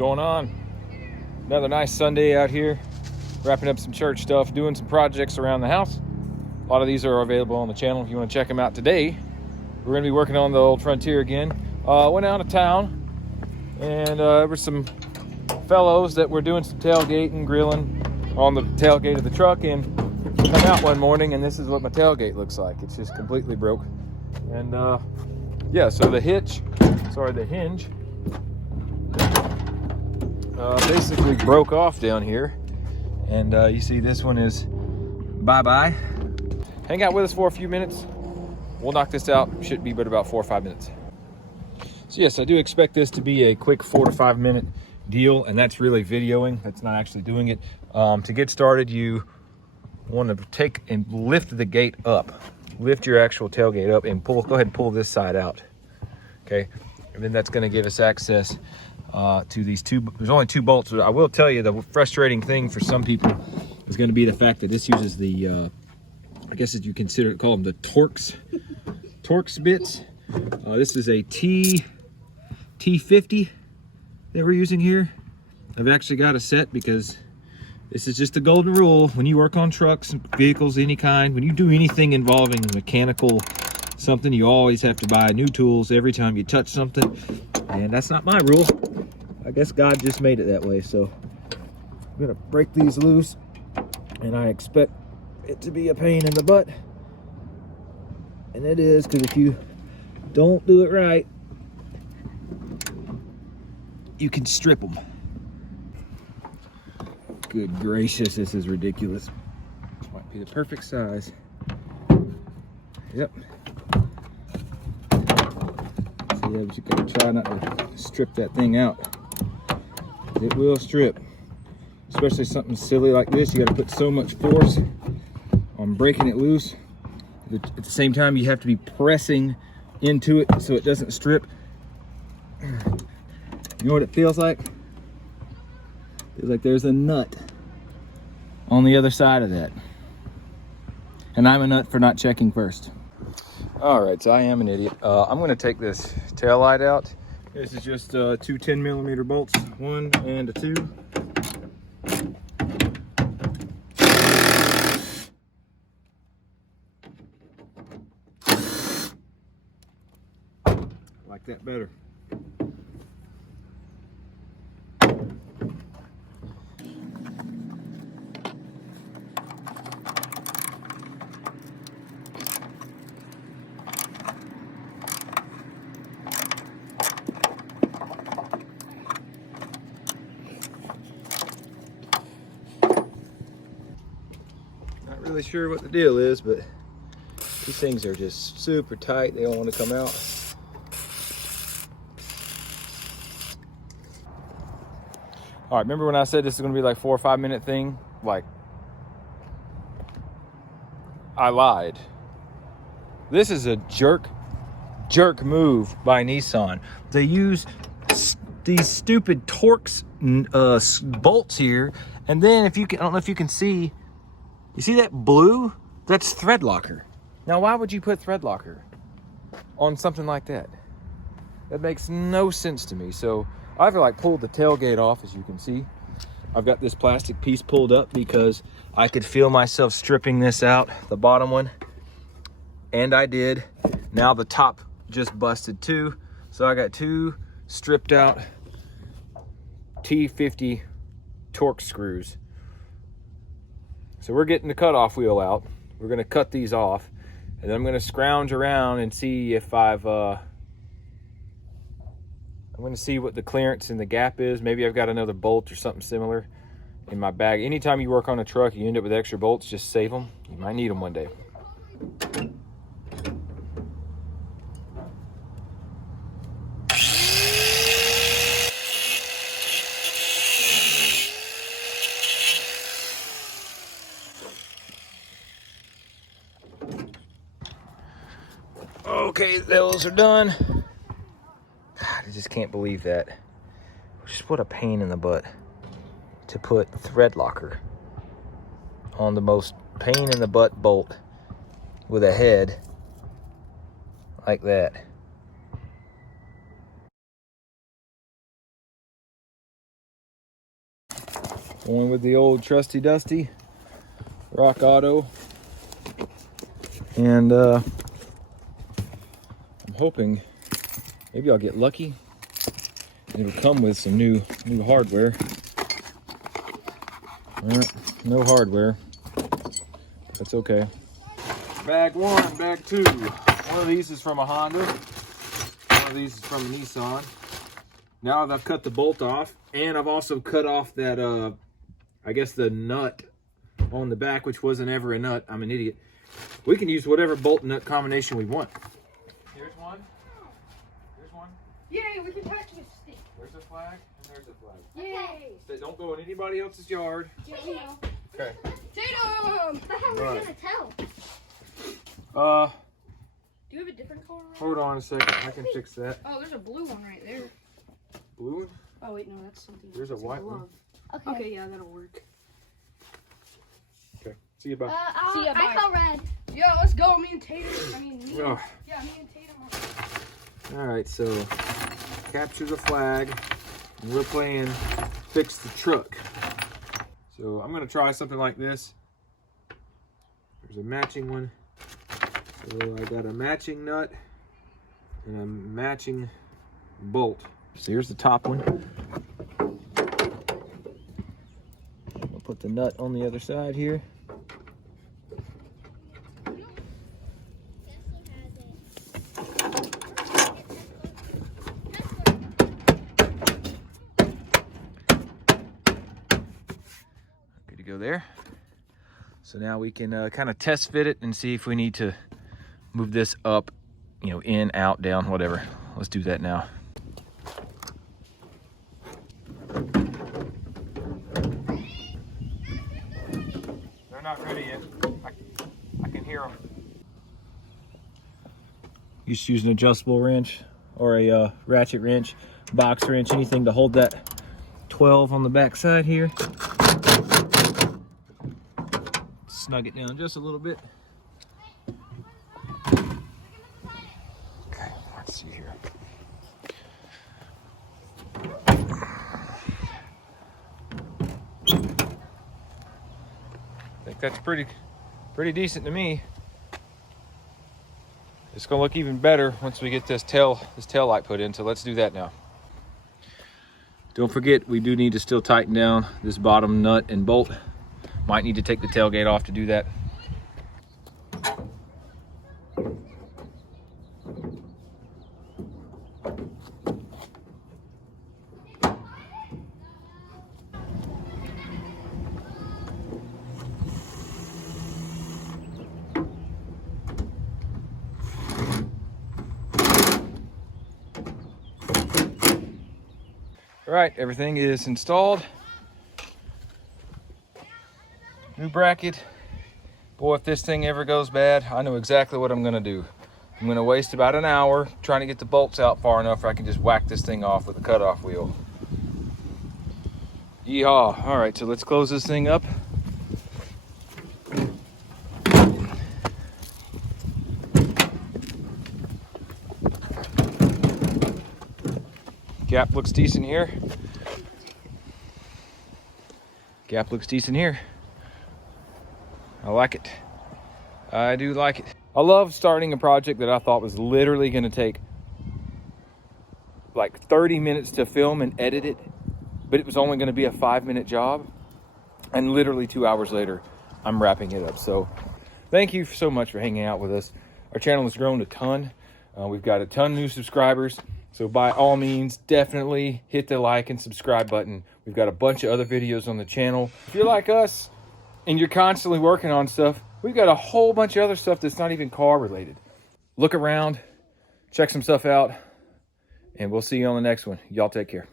Going on? Another nice Sunday out here, wrapping up some church stuff, doing some projects around the house. A lot of these are available on the channel if you want to check them out. Today we're going to be working on the old Frontier again. Went out of town, and there were some fellows that were doing some tailgate and grilling on the tailgate of the truck, and come out one morning and this is what my tailgate looks like. It's just completely broke. And yeah, so the hinge basically broke off down here, and you see this one is bye-bye. Hang out with us for a few minutes. We'll knock this out. Should be but about 4 or 5 minutes. So yes, I do expect this to be a quick 4 to 5 minute deal, and that's really videoing. That's not actually doing it. To get started, you want to take and lift the gate up. Lift your actual tailgate up and pull. Go ahead and pull this side out. Okay, and then that's going to give us access to these two. There's only 2 bolts. I will tell you, the frustrating thing for some people is going to be the fact that this uses the I guess if you call them the Torx bits. This is a T50 that we're using here. I've actually got a set because this is just the golden rule. When you work on trucks, vehicles, any kind, when you do anything involving mechanical something, you always have to buy new tools every time you touch something. And that's not my rule. I guess God just made it that way. So I'm gonna break these loose, and I expect it to be a pain in the butt. And it is, because if you don't do it right, you can strip them. Good gracious, this is ridiculous. Might be the perfect size. Yep. So yeah, but you gotta try not to strip that thing out. It will strip. Especially something silly like this, you gotta put so much force on breaking it loose. At the same time, you have to be pressing into it so it doesn't strip. You know what it feels like? Feels like there's a nut on the other side of that. And I'm a nut for not checking first. All right, so I am an idiot. I'm gonna take this tail light out. This is just 2 10mm bolts, 1 and a 2. Like that better. Not really sure what the deal is, but these things are just super tight. They don't want to come out. All right, remember when I said this is gonna be like 4 or 5 minute thing? Like, I lied. This is a jerk move by Nissan. They use these stupid Torx bolts here, and then if you can, I don't know if you can see, you see that blue? That's thread locker. Now, why would you put thread locker on something like that? That makes no sense to me. So I've like pulled the tailgate off, as you can see. I've got this plastic piece pulled up because I could feel myself stripping this out, the bottom one, and I did. Now the top just busted too. So I got 2 stripped out T50 Torx screws. So we're getting the cutoff wheel out. We're gonna cut these off, and then I'm gonna scrounge around and see if I'm going to see what the clearance and the gap is. Maybe I've got another bolt or something similar in my bag. Anytime you work on a truck, you end up with extra bolts, just save them. You might need them one day. Okay, those are done. God, I just can't believe that. Just what a pain in the butt to put thread locker on the most pain in the butt bolt with a head like that. Going with the old trusty dusty Rock Auto. And I'm hoping maybe I'll get lucky. It'll come with some new hardware. No hardware. That's okay. Bag one, bag two. One of these is from a Honda. One of these is from a Nissan. Now that I've cut the bolt off, and I've also cut off that, I guess the nut on the back, which wasn't ever a nut. I'm an idiot. We can use whatever bolt nut combination we want. Here's one. Here's one. Yay, we can touch this stick. There's a flag, and there's a flag. Yay. So don't go in anybody else's yard. Okay. Tatum! But how are we gonna tell? Do you have a different color? Hold on a second. I can fix that. Oh, there's a blue one right there. Blue one? Oh wait, no, that's something. There's a white one. Okay. Okay, yeah, that'll work. Okay. See you, bye. See ya, bye. I saw red. Yeah, let's go. Me and Tatum. Me Oh. and Tatum. All right, so capture the flag. And we're playing fix the truck. So I'm gonna try something like this. There's a matching one. So I got a matching nut and a matching bolt. So here's the top one. I'll put the nut on the other side here. Good to go there. So now we can kind of test fit it and see if we need to move this up, you know, in, out, down, whatever. Let's do that now. They're not ready yet. I can hear them. You just use an adjustable wrench or a ratchet wrench, box wrench, anything to hold that 12 on the back side here. Snug it down just a little bit. Okay, let's see here. I think that's pretty decent to me. It's gonna look even better once we get this tail light put in, so let's do that now. Don't forget, we do need to still tighten down this bottom nut and bolt. Might need to take the tailgate off to do that. All right, everything is installed. New bracket. Boy, if this thing ever goes bad, I know exactly what I'm gonna do. I'm gonna waste about an hour trying to get the bolts out far enough where I can just whack this thing off with a cutoff wheel. Yeehaw. All right, so let's close this thing up. Gap looks decent here. Gap looks decent here. I like it. I do like it. I love starting a project that I thought was literally going to take like 30 minutes to film and edit it, but it was only going to be a 5-minute job. And literally 2 hours later, I'm wrapping it up. So thank you so much for hanging out with us. Our channel has grown a ton. We've got a ton of new subscribers. So by all means, definitely hit the like and subscribe button. We've got a bunch of other videos on the channel. If you're like us and you're constantly working on stuff, we've got a whole bunch of other stuff that's not even car related. Look around, check some stuff out, and we'll see you on the next one. Y'all take care.